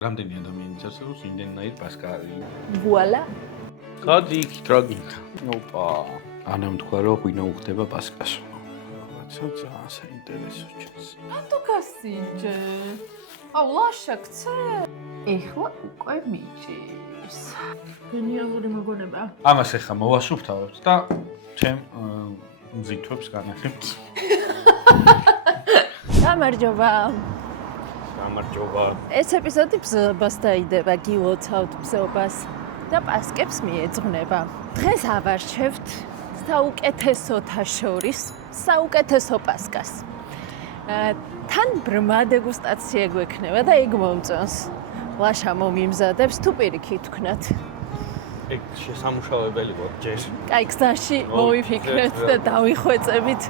რამდენი ადამიანის არსებობს იმდენნაირ პასკარი? Voilà. გადი იქით რა გინდა? ოპა. ანამ თქვა რომ ღვინო უხდება პასკას. რაღაცა ძალიან საინტერესო ჩანს. რატო გასინჯე? აუ ლაშა ქცე. ეხლა უკვე მიჭირს. გენიალური მოგონება. ამას ახლა მოვასუფთავებთ და ჩემ მზითვებს განახებთ. გამარჯობა. გამარჯობა. ეს ეპიზოდი ბზობას დაიდება, გილოცავთ ბზობას და პასკებს მიეძღვნება. დღეს ავარჩევთ საუკეთესოთა შორის საუკეთესო პასკას. თან ბრმა დეგუსტაცია გვექნება და ეგ მომწონს. ლაშა მომიმზადებს თუ პირიქით თქვნათ. ეგ შესამუშავებელი გქონდეს. კაი, გზაში მოვიფიქრეთ და დავიხვეწებით.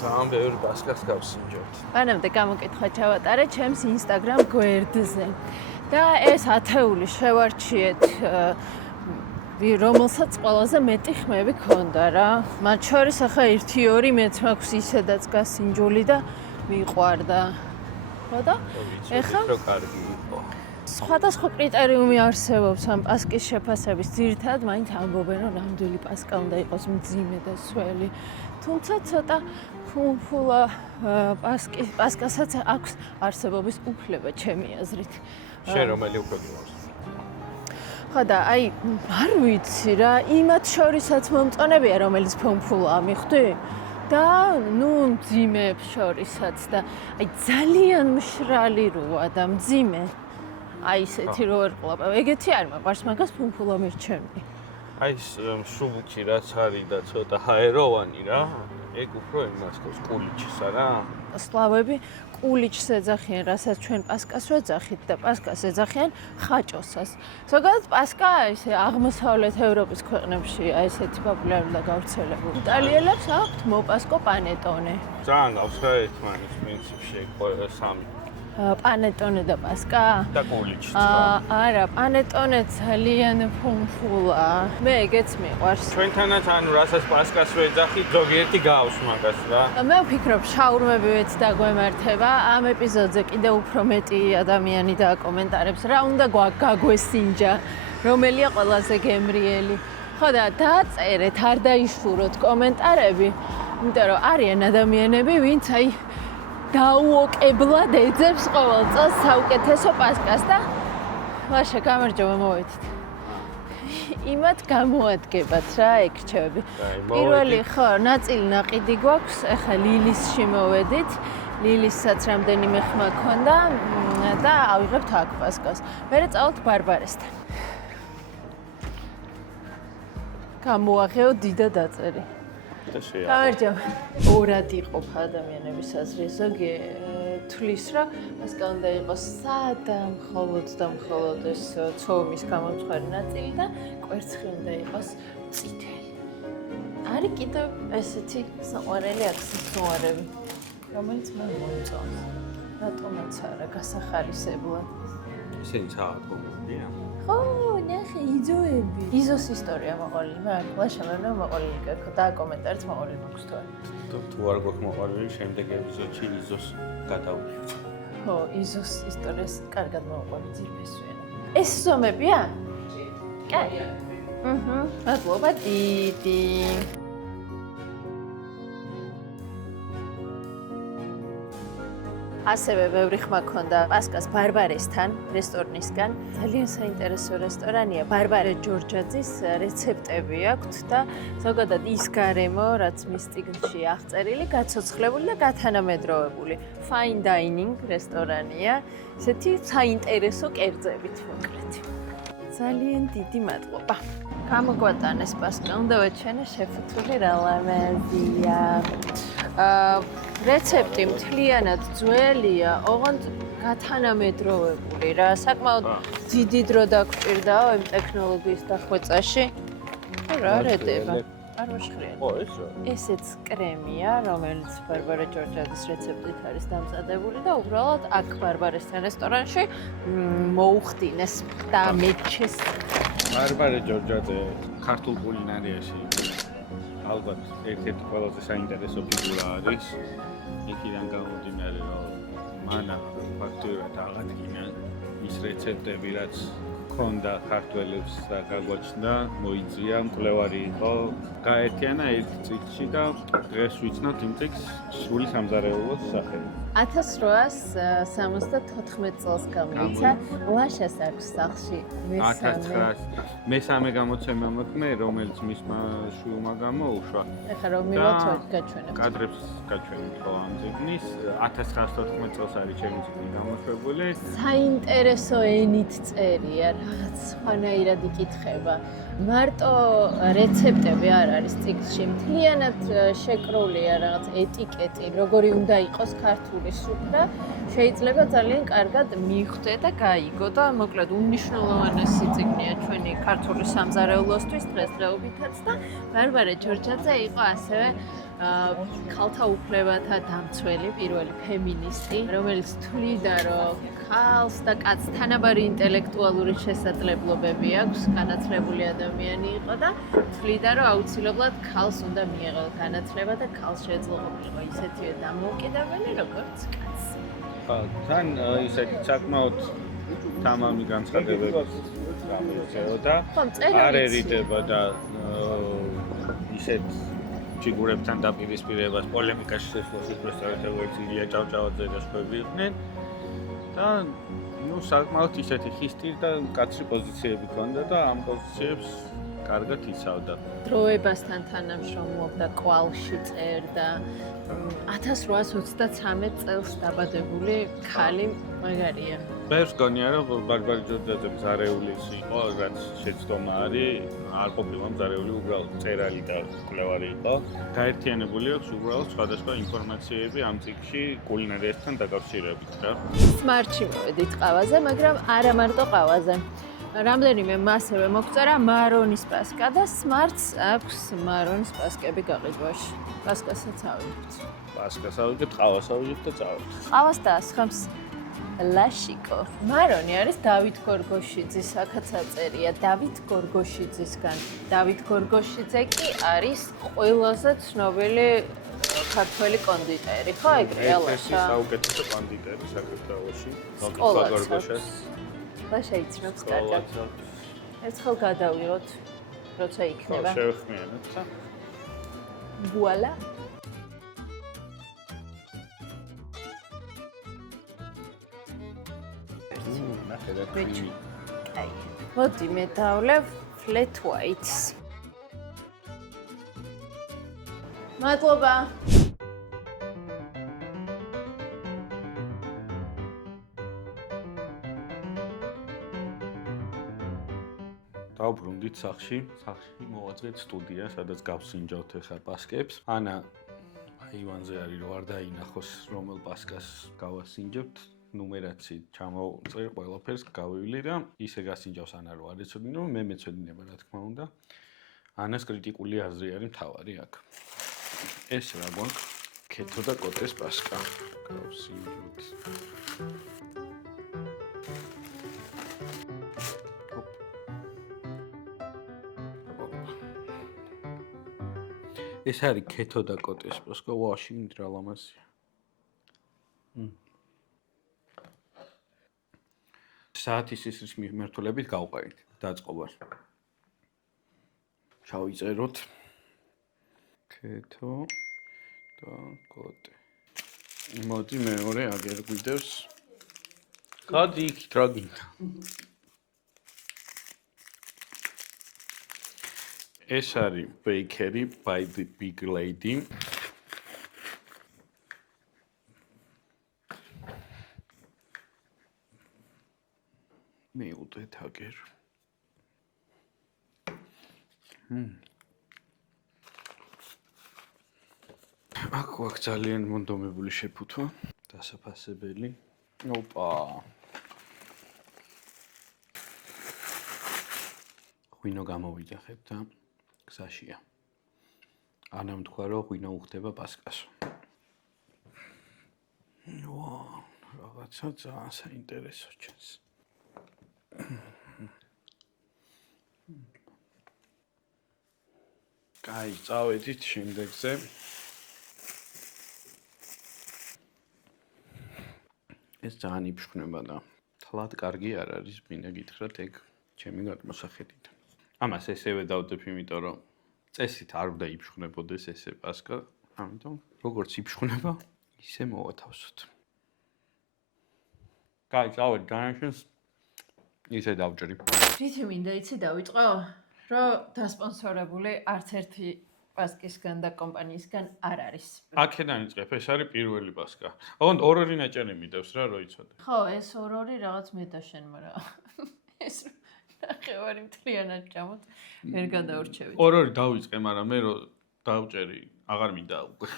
ძალიან ბევრი პასკას გავსინჯოთ. მანამდე გამოკითხვა ჩავატარე ჩემს Instagram გვერდზე. და ეს ათეული შევარჩიეთ, რომელსაც ყველაზე მეტი ხმები ქონდა რა. მათ შორის ახლა 1-2 მეც მაქვს ისედაც გასინჯული და მიყვარდა. ხო და ეხლა კარგი იყო. სხვადასხვა კრიტერიუმი არსებობს ამ პასკის შეფასების. ძირითადად მაინც ამბობენ, რომ ნამდვილი პასკა უნდა იყოს მძიმე და სველი. თუმცა ცოტა ფულფულა პასკასაც აქვს არსებობის უფლება ჩემი აზრით. შენ რომელი უფრო გიყვარს? ხო და აი არ ვიცი რა, იმათ შორისაც მომწონებია, რომელიც ფულფულაა, მიხვდი? და ნუ მძიმეებს შორისაც და აი ძალიან მშრალი როა და მძიმე. აი ესეთი რო ვერ ყლაპავ. ეგეთი არ მაყვარს, მაგას ფულფულა მირჩენდი. აი ეს სუბუქი რაც არის და ცოტა ჰაეროვანი რა. ეგ უფრო იმას თქოს კულიჩსა რა. სლავები კულიჩს ეძახიან, რასაც ჩვენ პასკას ვეძახით და პასკას ეძახიან ხაჭოსას. ზოგადად პასკა ესე აღმოსავლეთ ევროპის ქვეყნებშია ესეთი პოპულარული და გავრცელებული. იტალიელებს აქვთ მოპასკო პანეტონე. ძალიან გავსხა ერთმანეთს პრინციპში ეგ ყველა სამი. პანეტონე და პასკა? და კულიჩი. არა, პანეტონე ძალიან ფუმფულა. მე ეგეც მიყვარს. ჩვენთანაც ანუ რასაც პასკას ვეძახით, ზოგიერთი გავს მაგას რა. მე ვფიქრობ, შაურმებივეც დაგვემართება. ამ ეპიზოდზე კიდევ უფრო მეტი ადამიანი დააკომენტარებს, რა უნდა გაგვესინჯა, რომელია ყველაზე გემრიელი. ხო და დაწერეთ, არ დაიშუროთ კომენტარები, იმიტომ რომ არიან ადამიანები, ვინც აი დაუოკებლად ეძებს ყოველ წელს საუკეთესო პასკას და ლაშა გამარჯობა მოვედით. იმათ გამოადგებათ რა ეგ რჩევები. პირველი ხო, ნაწილი ნაყიდი გვაქვს, ახლა ლილისში მოვედით. ლილისსაც რამდენიმე ხმა ქონდა და ავიღებთ აქ პასკას. მერე წავალთ ბარბარესთან. გამოაღეო დიდა დაწერი. გამარჯობა. ორად იყოფ ადამიანების აზრი. ზოგი თვლის, რომ პასკა უნდა იყოს სადა, მხოლოდ და მხოლოდ ეს ცომის გამომწვარი ნაწილი და კვერცხი უნდა იყოს წითელი. არის კიდევ ესეთი საყვარელი აქსესუარები, რომელიც მე მომწონს. რატომაც არა გასახარისებლად. ისინი ცალად გოგონია. ხო, ნახე იზოები. იზოს ისტორია მოყოლილი. მე ლაშა მე მოყოლილი გქო და კომენტარიც მოყოლილი მაქვს თუ არა. თუ არ გვაქვს მოყოლილი, შემდეგ ეპიზოდში იზოს გადავიდეთ. ხო, იზოს ისტორიას კარგად მოყოლილი ძირფეს ვენა. ეს ზომებია? კაი. მადლობა დიდი. ასევე ბევრი ხმა ქონდა პასკას ბარბარესთან, რესტორნისგან. ძალიან საინტერესო რესტორანია. ბარბარე ჯორჯაძის რეცეპტები აქვთ და ზოგადად ის გარემო, რაც მის წიგნში აღწერილი, გაცოცხლებული და გათანამედროვებული. Fine dining რესტორანია. ესეთი საინტერესო კერძებით მოკლედ. ძალიან დიდი მადლობა. გამოგვატანეს პასკა, უნდა ვეჩვენე შეფუთული რა ლამაზია. რეცეპტი მთლიანად ძველია, ოღონდ გათანამედროვებული რა. საკმაოდ დიდი დრო დაგვჭირდაო იმ ტექნოლოგიის დახვეწაში. რა რეტება? არ ვაშხრია. ხო, ეს რა. ესეც კრემია, რომელიც ბარბარე ჯორჯაძის რეცეპტით არის დამზადებული და უბრალოდ აქ ბარბარესთან რესტორანში მოუხდინეს და მეჩეს. ბარბარე ჯორჯაძე ქართულ კულინარიაში ალბათ ერთ-ერთი ყველაზე საინტერესო ფიგურა არის. იქიდან გამომდინარე, რომ მანა ფაქტურად აღადგინა ის რეცეპტები, რაც ქონდა ქართველებს და გაგვაჩნდა, მოიწია, მკვლევარი იყო, გაერთიანა ერთ წიგნში და დღეს ვიცნობთ იმ წიგნს სრული სამზარეულოს სახელი. 1874 წელს გამოიცა. ლაშას აქვს სახლში მესამე გამოცემა მოქმე, რომელიც მისმა შვილმა გამოუშვა. ეხლა რომ მივაწვევთ გაჩვენებთ. კადრებს გაჩვენებთ ხო ამ წიგნის. 1914 წელს არის ჩემი წიგნი გამოშვებული. საინტერესო ენით წერია, რაღაც სხვანაირად იკითხება. მარტო რეცეპტები არ არის წიგნში, მთლიანად შეკროლია რაღაც ეტიკეტი, როგორი უნდა იყოს ქართული სუფრა, შეიძლება ძალიან კარგად მიხვდე და გაიგო და მოკლედ უმნიშვნელოვანესი წიგნია ჩვენი ქართული სამზარეულოსთვის დღესდღეობითაც და ბარბარე ჯორჯაძე იყო ასევე ქალთა უფლებათა დამცველი, პირველი ფემინისტი, რომელიც თვლიდა, რომ ქალს და კაცს თანაბარი ინტელექტუალური შესაძლებლობები აქვს, განათლებული ადამიანი იყო და თვლიდა, რომ აუცილებლად ქალს უნდა მიეღო განათლება და ქალს შეეძლო ყოფილიყო ისეთივე დამოუკიდებელი, როგორც კაცს. თან ისეთი საკმაოდ თამამი განცხადებები გამოიწეოდა. არ ერიდება და ისეთ ფიგურებთან დაპირისპირებას პოლემიკაში შესვლას პროფესორები როგორც ილია ჭავჭავაძე და სხვები იყვნენ და საკმაოდ ისეთი ხისტი და მკაცრი პოზიციები ჰქონდა და ამ პოზიციებს კარგად იცავდა. დროებასთან თანამშრომლობდა, კვალში წერდა. 1833 წელს დაბადებული ქალი მაგარია. ბევრს გონია რომ ბარბარე ჯორჯაძე მზარეულის იყო, რაც შეცდომა არის, არ ყოფილა მზარეული, უბრალოდ წერალი და მკვლევარი იყო. გაერთიანებული აქვს უბრალოდ სხვადასხვა ინფორმაციები ამ წიგნში კულინარიასთან დაკავშირებით და სმარტში მოვედით ყავაზე, მაგრამ არა მარტო ყავაზე. რამდენიმე მასევე მოგწერა მარონის პასკა და სმარტს აქვს მარონის პასკები გაყიდვაში. პასკასაც ავიღებთ. პასკას ავიღებთ, ყავას ავიღებთ და წავიღებთ. ყავას დაასხამს ლაშიკო. მარონი არის დავით გორგოშიძის აქაც აწერია დავით გორგოშიძისგან. დავით გორგოშიძე კი არის ყველაზე ცნობილი ქართველი კონდიტერი, ხო ეგრეა ლაშა? საუკეთესო კონდიტერი საქართველოში. გორგოშას. ლაშა იცნობს კარგად. ერთხელ გადავიღოთ, როცა იქნება. შევხმიანოთ და ვუალა. მოდი მე დავლევ flat whites. მადლობა. დავბრუნდით სახში მოვაწყეთ სტუდია, სადაც გავსინჯავთ ახლა პასკებს. ანა აივანზე არის რომ არ დაინახოს რომელ პასკას გავასინჯებთ. ნუმერაციით ჩამოვწერ ყველაფერს, გავივლი და ისე გასინჯავს ანა რომ არ ეცოდინო, მე მეცოდინება რა თქმა უნდა. ანას კრიტიკული აზრი არის მთავარი აქ. ეს რა გვაქვს? ქეთო და კოტეს პასკა. გავსინჯოთ. ეს არის ქეთო და კოტეს პასკა, ვაში რა ლამაზია. საათის ისრის მიმართულებით გავყავით დაწყობას. ჩავიწეროთ ქეთო და კოტე. მოდი მეორე აგერ გვიდევს. გადი იქით რა გინდა. ეს არის bakery by the big lady. მიუდეთ აგერ. აქ გვაქვს ძალიან მონდომებული შეფუთვა, დასაფასებელი. ოპა. ღვინო გამოვიძახებ და გზაშია. ანა თქვა რომ ღვინო უხდება პასკას. ვაუ, რაღაცა ძალიან საინტერესო ჩანს. კაი, წავედით შემდეგზე. ეს ძალიან იფშქნება და ახლად კარგი არ არის, მინდა გითხრათ ეგ ჩემი გადმოსახედიდან. ამას ესევე დავდებ, იმიტომ რომ წესით არ უნდა იფშვნებოდეს ესე პასკა, ამიტომ როგორც იფშვნება, ისე მოვათავსოთ. კაი, წავედ დანაშენს ისე დავჭრი. რითი მინდა იცი დავიწყო? რომ დასპონსორებული არც ერთი პასკისგან და კომპანიისგან არ არის. აქედან იწყებ, ეს არის პირველი პასკა. ოღონდ ორ-ორი ნაჭერი მიდევს რა, რო იცოდე. ხო, ეს ორ-ორი რაღაც მე და შენ, მაგრამ ეს ნახევარი მთლიანად ჭამოთ, ვერ გადაურჩევით. ორ-ორი დავიწყე, მაგრამ მე რო დავჭერი, აღარ მინდა უკვე.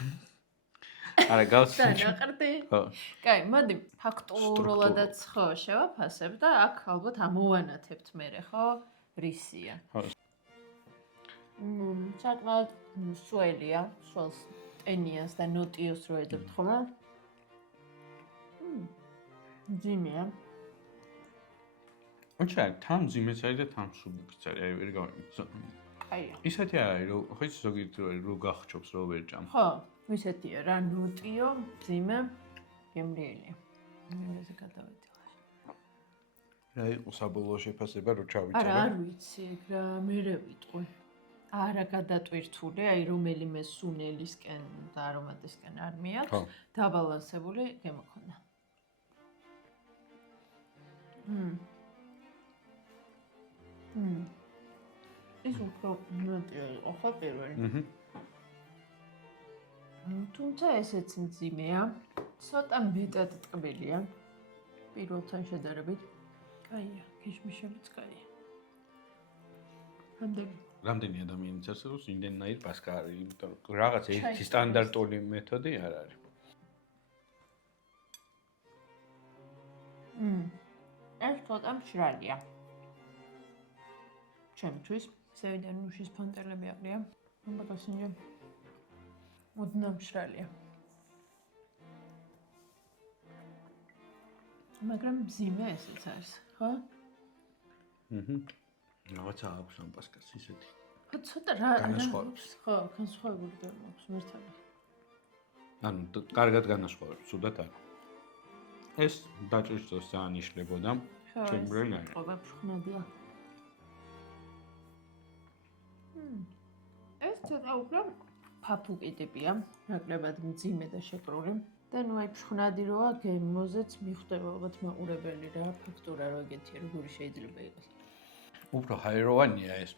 არა, გავს. დანაყრდი? ხო. კაი, მოდი, ფაქტურულადაც ხო შევაფასებ და აქ ალბათ ამოვანათებთ მერე, ხო? რისია. ხო. საკმაოდ სველია, სველს ტენიას და ნოტიოს რო ეძებთ ხოლმე. ძიმეა. ოჩა, თან ძიმეც არის და თან სუბუქიც არის, აი ვერ გავიმეც. კაია. ისეთი არ არის, რომ ხო ის ზოგადად რო გახჩობს, რო ვერ ჭამ. ხო, ისეთია რა, ნოტიო, ძიმე, გემრიელია. მე ესე გადავედი. რა იყო საბოლოო შეფასება, რო ჩავიწერე? არა, არ ვიცი ეგ რა, მერე ვიტყვი. არა გადატვირთული, აი რომელიმე სუნელისკენ და არომატისკენ არ მიაქვს, დაბალანსებული გემოქონა. ის უფრო ნოტიო იყო ხო პირველი? თუმცა ესეც მძიმეა, ცოტა მეტად ტკბილია პირველთან შედარებით. კაია, ქიშმიშებიც კაია. რამდენი ადამიანიც არსებობს, იმდენნაირ პასკა არის, იმიტომ რომ რაღაც ერთი სტანდარტული მეთოდი არ არის. ეს ცოტა მშრალია. ჩემთვის, სევიდან უშის ფანტელები აყრია, ამბატოსინჯა. ოდნავ მშრალია. მაგრამ მძიმე ესეც არის, ხო? რაღაცა აქვს ამ პასკას ისეთი. ხო, ცოტა რა განასხვავებს. ხო, განსხვავებული გამოაქვს მართალი. ანუ კარგად განასხვავებს, თუდად არა. ეს დაჭრისწოს ძალიან იშლებოდა. ჩემბრენ არის. ყობა ფხნადია. ეს ცოტა უფრო ფაფუკი ტიპია, ნაკლებად მძიმე და შეკრული. და ნუ აი ფხნადი როა გემოზეც მიხვდება ალბათ მაყურებელი რა, ფაქტურა რო ეგეთია, როგორი შეიძლება იყოს. უფრო ჰაეროვანია ეს.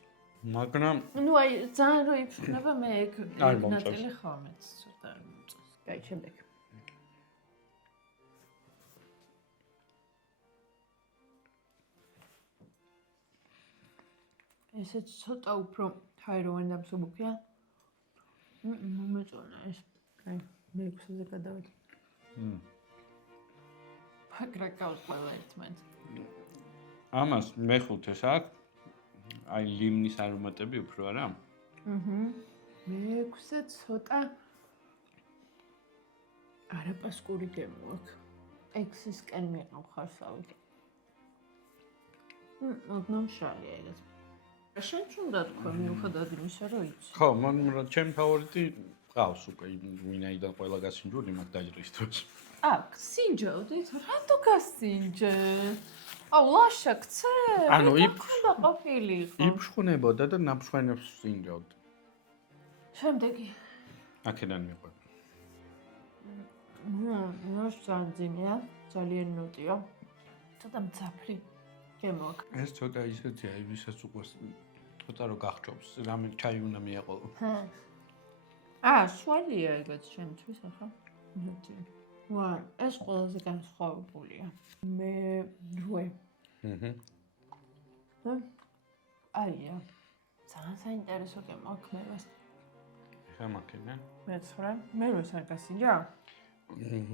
მაგრამ ნუ აი ძალიან რო იფხნება მე ეგ ნატელი ხომეც ცოტა არ მომწონს. კაი, შემდეგ. ესეც ცოტა უფრო ჰაეროვანი და მსუბუქია. მომეწონა ეს. აი, მე-6-ზე გადავედი. ფაგრა გავს ყველა ერთმანეთს. ამას მე-5-ეს აქვს. აი ლიმნის არომატები უფრო არა? მე-6-ზე ცოტა არაპასკური გემო აქვს. 6-ისკენ მიყავ ხარსავით. ოდნავ მშრალია ეგეც. შენც უნდა თქვა მიუხედავად იმისა, რომ იცი. ხო, მაგრამ ჩემი ფავორიტი ყავს უკვე ვინაიდან ყველა გასინჯული მაგ დაჭრის დროს. აქ სინჯოდით, რატო გასინჯე? აუ, ლაშა ქცე? ანუ იქნა ყოფილიყო. იფშვნებოდა და ნაფშვენებს სინჯავდა. შემდეგი. აქედან მიყვება. ძალიან ძიმეა, ძალიან ნოტიო. ცოტა მძაფრი გემო აქვს. ეს ცოტა ისეთია, ვისაც უკვე ცოტა რო გახჭობს, რამე ჩაი უნდა მიაყოლო. სვალია ეგეც ჩემთვის ახლა. ვა, ეს ყველაზე განსხვავებულია. მე-8. აია. ძალიან საინტერესო გემო აქვს მე-9. ხა მაქედან. მე-9. მე-8 არ გასინჯა?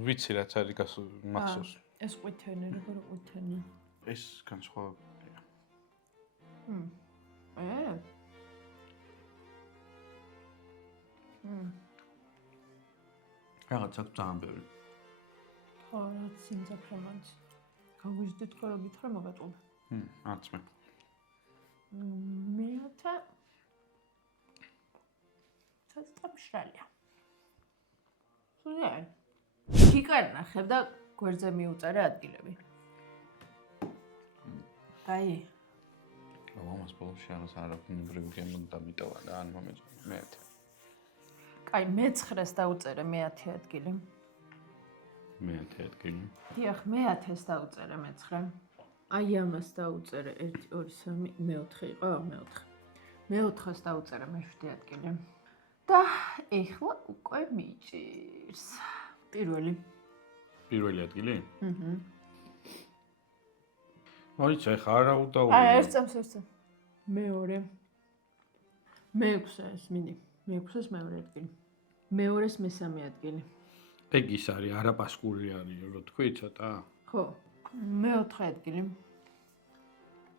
ვიცი რაც არის მახსოვს. ეს ყვითელი, როგორ ყვითელი? ეს განსხვავებულია. რაღაც აქვს ძალიან ბევრი. ხო, რაც სიმძაფრე მაინც. გავიზრდით ხო რა გითხრა მოგატყუდა. არც მე. მე-9 ცოტა მშრალია. სულია. გიკარნახებ და გვერდზე მიუწერე ადგილები. კაი. ამას ბოლოში აღარ არაფინებრივი გემონდა მიტოვა და ან მომეწონა მე-10. კაი, მე-9-ს დაუწერე მე-10 ადგილი. მე-10 ადგილი. დიახ, მე-10-ს დაუწერე მე-9. აი ამას დაუწერე 1 2 3 მე-4 იყო, მე-4. მე-4-ს დაუწერე მე-7 ადგილი. და ეხლა უკვე მიჭირს. პირველი ადგილი? აჰა. მოიცა ხა არა უდაური. ერთ წამს. მეორე. მე-6-ს მინდი. მე-6-ს მეორე ადგილი. მეორეს მე-3 ადგილი. ეგ ის არის არაპასკური არის რო თქვი ცოტა? ხო. მე-4 ადგილი.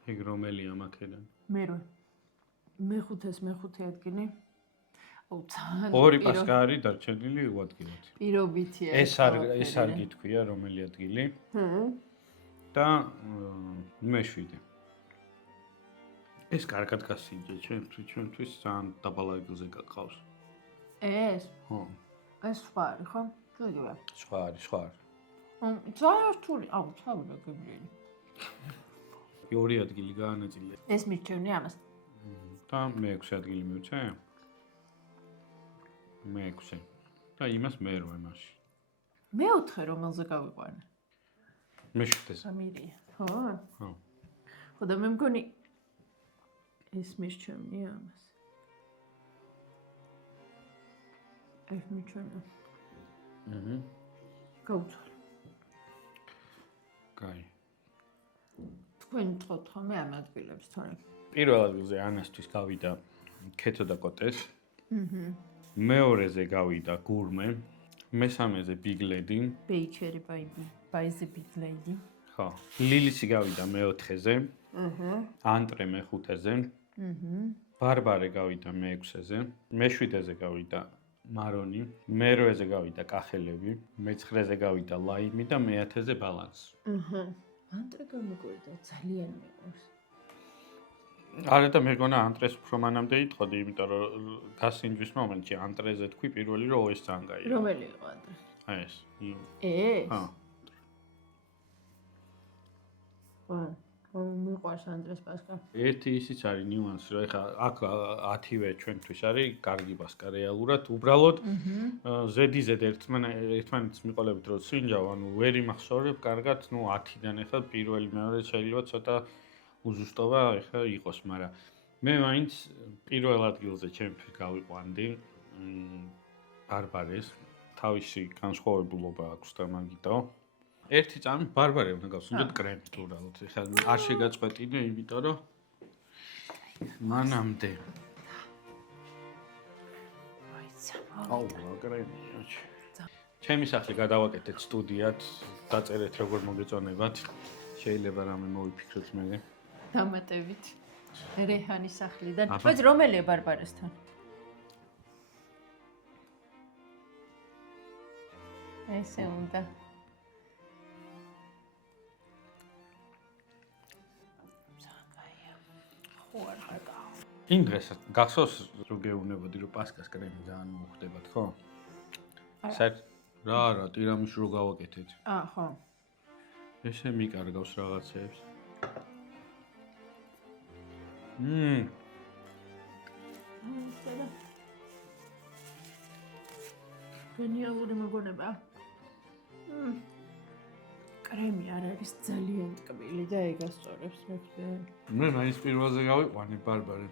ეგ რომელია მაქედან? მერვე. მე-5-ს მე-5 ადგილი. აუ ძალიან ორი პასკა არის დარჩენილი უადგილოდ. პირობითია. ეს არ გითქვია რომელი ადგილი? და მე-7. ეს კარგად გასინჯე ჩვენთვის ძალიან დაბალ ადგილზე გყავს. ეს? ხო. ეს სხვა არის, ხო? შეიძლება. სხვა არის. ძალიან რთული, აუ, თავი გებრიელი. ორი ადგილი გაანაწილე. ეს მირჩევნი ამას. და მე-6 ადგილი მივცე? მე-6. და იმას მე-8 მაშინ. მე-4 რომელზე გავიყვანე? მე-7-ზე. სამირია. ხო? ხო. ხო და მე მგონი ეს მირჩევნი ამას. ეს მირჩევნი. გავუცვალე. კაი. თქვენ თქოთ ხოლმე ამ ადგილებს თორემ. პირველ ადგილზე ანასთვის გავიდა ქეთო და კოტეს. მეორეზე გავიდა გურმე. მესამეზე ბიგ ლედი. ბეიჩერი ბაიზი ბიგ ლედი. ხო. ლილისი გავიდა მე-4-ზე. ანტრე მე-5-ზე. ბარბარე გავიდა მე-6-ზე. მე-7-ზე გავიდა მარონი. მე-8-ზე გავიდა კახელები. მე-9-ზე გავიდა ლაიმი და მე-10-ზე ბალანსი. ანტრე გამოგვიდა ძალიან მეყურს. არა და მეგონა ანტრეს უფრო მანამდე იტყოდი, იმიტომ რომ გასინჯვის მომენტში ანტრეზე თქვი პირველი რომ ეს ძალიან კაია. რომელი იყო ანტრე? აი ეს. ეს? ხო. მიყვარს ანტრეს პასკა. ერთი ისიც არის ნიუანსი, რომ ეხლა აქ 10-ვე ჩვენთვის არის კარგი პასკა რეალურად. უბრალოდ ზედიზედ ერთმანეთს მიყოლებით რომ სინჯავ, ანუ ვერ იმახსოვრებ კარგად, 10-დან ეხლა პირველი მეორე შეიძლება ცოტა უზუსტობა ეხლა იყოს, მაგრამ მე მაინც პირველ ადგილზე ჩემთვის გავიყვანდი ბარბარეს. თავისი განსხვავებულობა აქვს და მაგიტო. ერთი წამი ბარბარე უნდა გავსინჯოთ კრემით უბრალოდ. ეხლა არ შეგაწყვეტინე, იმიტომ რომ მანამდე. აუ, კრემია. ჩემი სახლი გადავაკეთეთ სტუდიად, დაწერეთ როგორ მოგეწონებათ. შეიძლება რამე მოვიფიქროთ მე. დამატებით რეჰანის სახლიდან. բայց რომელია ბარბარესთან? ესე უნდა. იმ დღეს გახსოვს რომ გეუბნებოდი რომ პასკას კრემი ძალიან მოხდებათ, ხო? რა, ტირამისუ რო გავაკეთეთ. ხო. ესე მიკარგავს რაღაცეებს. გენიალური მოგონება. კრემი არ არის ძალიან ტკბილი და ეგასწორებს მე ხდება. მე მაინც პირველზე გავიყვანე ბარბარე.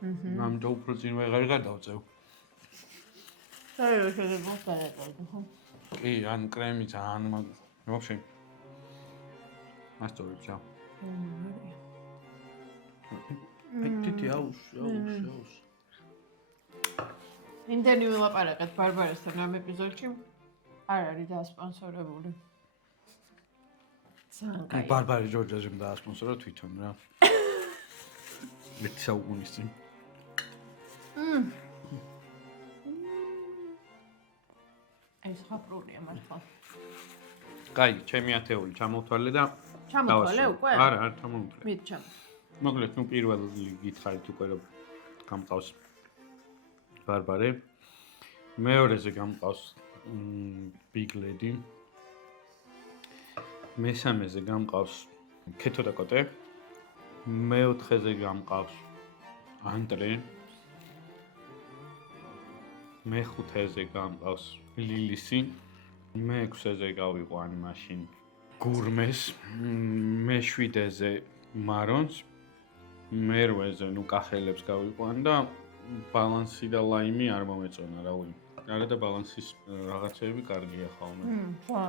ამიტომ უფრო წინ ვეღარ გადავწევ. საერთოდ შეიძლება დაეყოლო, ხო? კი, ან კრემი ძალიან вообще. მასწორებს რა. აი თითი აუს. იმდენი ვილაპარაკეთ ბარბარესთან ამ ეპიზოდში. არ არის დასპონსორებული. აი ბარბარე ჯორჯაჟემ დაასპონსორა თვითონ რა. მეც საუკუნის წინ. ეს ხაპრულია მართლა. კაი, ჩემი ათეული ჩამოვთვალე და ჩამოვთვალე უკვე? არა, არ ჩამოვთვალე. მით ჩამ. მოკლედ, პირველ გითხარით უკვე რომ გამყავს ბარბარე. მეორეზე გამყავს ბიგ ლედი. მესამეზე გამყავს ქეთო და კოტე. მეოთხეზე გამყავს ანტრე. მეხუთეზე გამყავს ლილისი. მეექვსეზე გავიყვანი მაშინ გურმეს. მეშვიდეზე მარონს. მერვეზე ნუ კახელებს გავიყვან და ბალანსი და ლაიმი არ მომეწონა რავი. არა და ბალანსის რაღაცეები კარგია ხოლმე.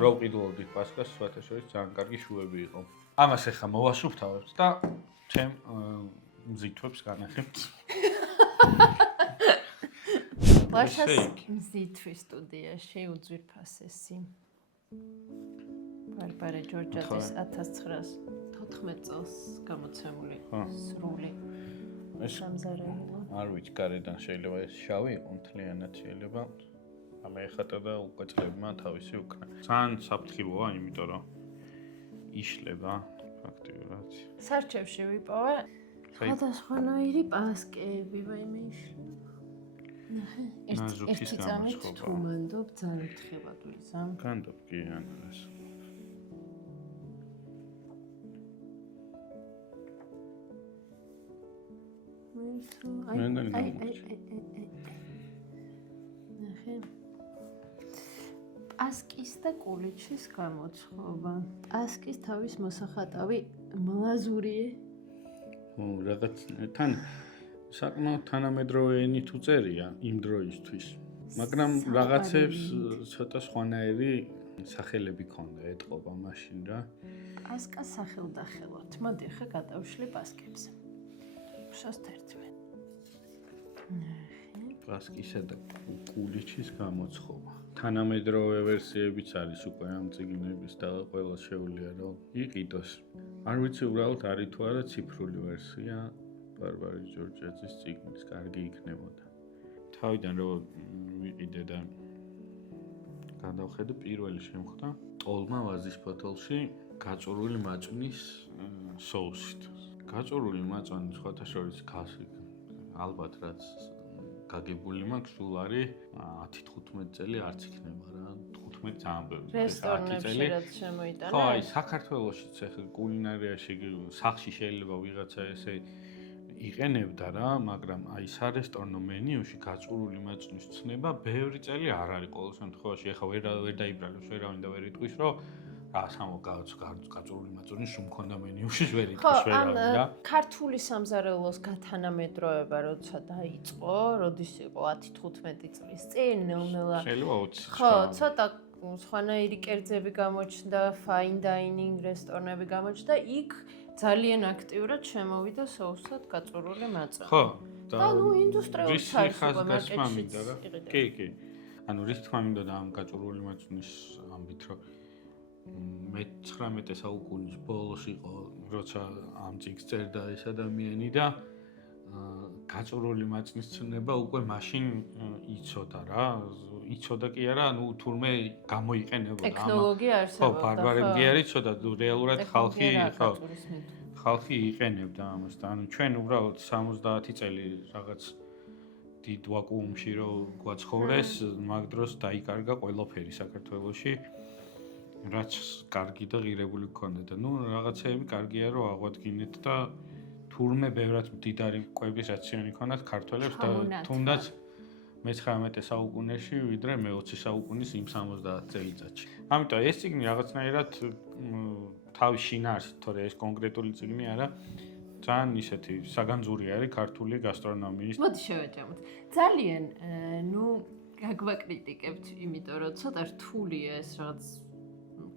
რო ვყიდულობდით პასკას, სხვათა შორის ძალიან კარგი შუები იყო. ამას ახლა მოვასუფთავებთ და ჩემ მზითვებს განახებთ. ვაშას მზითვის სტუდიაში უძვირფასესი. ბარბარე ჯორჯაძის 1914 წელს გამოცემული სრული სამზარეულო. არ ვიცი, გარედან შეიძლება ეს შავი იყო, მთლიანად შეიძლება. ამეეხატა და უკვე წლებმა თავისი უკნა. ძალიან საფრთხილოა, იმიტომ რომ იშლება ფაქტიურად. სარჩევში ვიპოვე სხვადასხვანაირი პასკები, ვაიმე იშლება. ერთი წამით თუ მანდობ ძალიან მთხება დულზამ. განდობ კი ანას. პასკის და კულიჩის გამოცხობა. პასკის თავის მოსახატავი მლაზურიე. რაღაც თან საკმაოდ თანამედროვე ენით უწერია იმ დროისთვის. მაგრამ რაღაცებს ცოტა სხვანაირი სახელები ქონდა ეტყობა მაშინ რა. პასკას სახელდახელოთ. მოდი ახლა გადავშლი პასკებზე. 11. პასკისა და კულიჩის გამოცხობა. თანამედროვე ვერსიებიც არის უკვე ამ წიგნების და ყველა შეუძლია რომ იყიდოს. არ ვიცი უბრალოდ არის თუ არა ციფრული ვერსია ბარბარე ჯორჯაძის წიგნის კარგი იქნებოდა. თავიდან რომ ვიყიდე და გადავხედე პირველი შემხვდა ტოლმა ვაზის ბოთოლში გაწურული მაწვნის соусით. გაწურული მაწვანი სხვათა შორის გასი ალბათ რაც გაგებული მაქვს სულ არის 10-15 წელი არც იქნება რა 15 ძალიან ბევრი რესტორნებში რაც შემოიტანა. ხო, აი საქართველოშიც ახლა კულინარიაში სახში შეიძლება ვიღაცა ესე იყენებდა რა, მაგრამ აი სარესტორნო მენიუში გაწურული მაწვნის ცნება ბევრი წელი არ არის ყოველ შემთხვევაში. ეხლა ვერ დაიბრალებს ვერავინ და ვერ იტყვის რომ რა გაწურული მაწვნის შუ მქონდა მენიუში ვერ იტყვის ვერავინ რა. ქართული სამზარეულოს გათანამედროვება როცა დაიწყო, როდის იყო 10-15 წლის წინ ნელ-ნელა. შეიძლება 20. ხო, ცოტა სხვანაირი კერძები გამოჩნდა, fine dining რესტორნები გამოჩნდა, იქ ძალიან აქტიურად შემოვიდა соусად გაწურული მაწვანი. ხო, და ნუ ინდუსტრიული სუპერმარკეტში. კი, კი. ანუ რის თქმა მინდა და ამ გაწურული მაწვნის ამბით რომ მე-19 საუკუნის ბოლოს იყო, როცა ამ წიგნს წერდა ეს ადამიანი და გაწურული მაწვნის ცნება უკვე მაშინ იცოდა რა. იცოდა კი არა, ანუ თურმე გამოიყენებოდა. ტექნოლოგია არსებობდა. ხო, ბარბარემ არ იცოდა, რეალურად ხალხი იყენებდა ამას და ანუ ჩვენ უბრალოდ 70 წელი რაღაც დიდ ვაკუუმში რო გვაცხოვრეს, მაგ დროს დაიკარგა ყველაფერი საქართველოში. რაც კარგი და ღირებული გქონდა და ნუ რაღაცეები კარგია რომ აღვადგინეთ და თურმე ბევრად მდიდარი კვების რაციონი ქონდათ ქართველებს და თუნდაც მე-19 საუკუნეში ვიდრე მე-20 საუკუნის იმ 70 წელიწადში. ამიტომ ეს წიგნი რაღაცნაირად თავის შინაარსით, თორე ეს კონკრეტული წიგნი არა, ძალიან ისეთი საგანძური არის ქართული გასტრონომიის. მოდი შევაჯამოთ. ძალიან ნუ გაგვაკრიტიკებთ, იმიტომ რომ ცოტა რთულია ეს რაღაც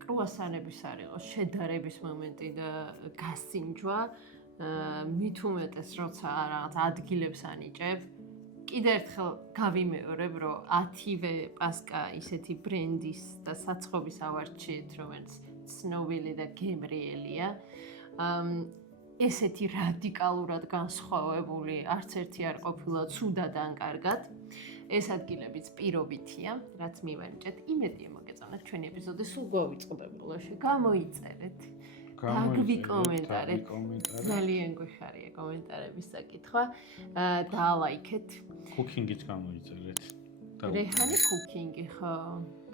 კრუასანების არ იყო შედარების მომენტი და გასინჯვა, მით უმეტეს როცა რაღაც ადგილებს ანიჭებ. კიდევ ერთხელ გავიმეორებ, რომ 10-ვე პასკა ისეთი ბრენდის და საცხობის ავარჩიეთ, რომელიც ცნობილი და გემრიელია. ესეთი რადიკალურად განსხვავებული არც ერთი არ ყოფილა ცუდად ან კარგად. ეს ადგილებიც პირობითია, რაც მივანიჭეთ. იმედია მოგეწონათ ჩვენი ეპიზოდი, სულ გვავიწყდა ბოლოში. გამოიწერეთ. დაგვიკომენტარეთ. ძალიან გვიხარია კომენტარების საკითხვა. დაალაიქეთ. კუკინგიც გამოიწერეთ. რეჰანი კუკინგი ხო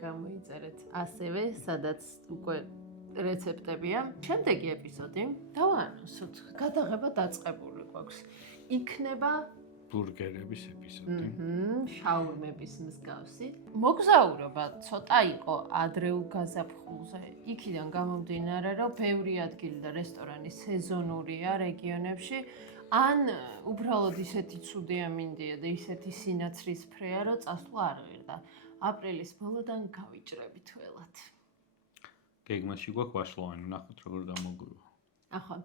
გამოიწერეთ. ასევე, სადაც უკვე რეცეპტებია. შემდეგი ეპიზოდი დავაანონსოთ. გადაღება დაწყებული გვაქვს. იქნება ბურგერების ეპიზოდი. შაურმების მსგავსი. მოგზაურობა ცოტა იყო ადრეულ გაზაფხულზე. იქიდან გამომდინარე, რომ ბევრი ადგილი და რესტორანი სეზონურია რეგიონებში. ან უბრალოდ ისეთი ცუდი ამინდია და ისეთი სინაცრისფრეა, რომ წასვლა არ ღირდა. აპრილის ბოლოდან გავიჭრებით ველად. გეგმაში გვაქვს ვაშლოვანი, ნახოთ როგორ გამოგვივა. ახლა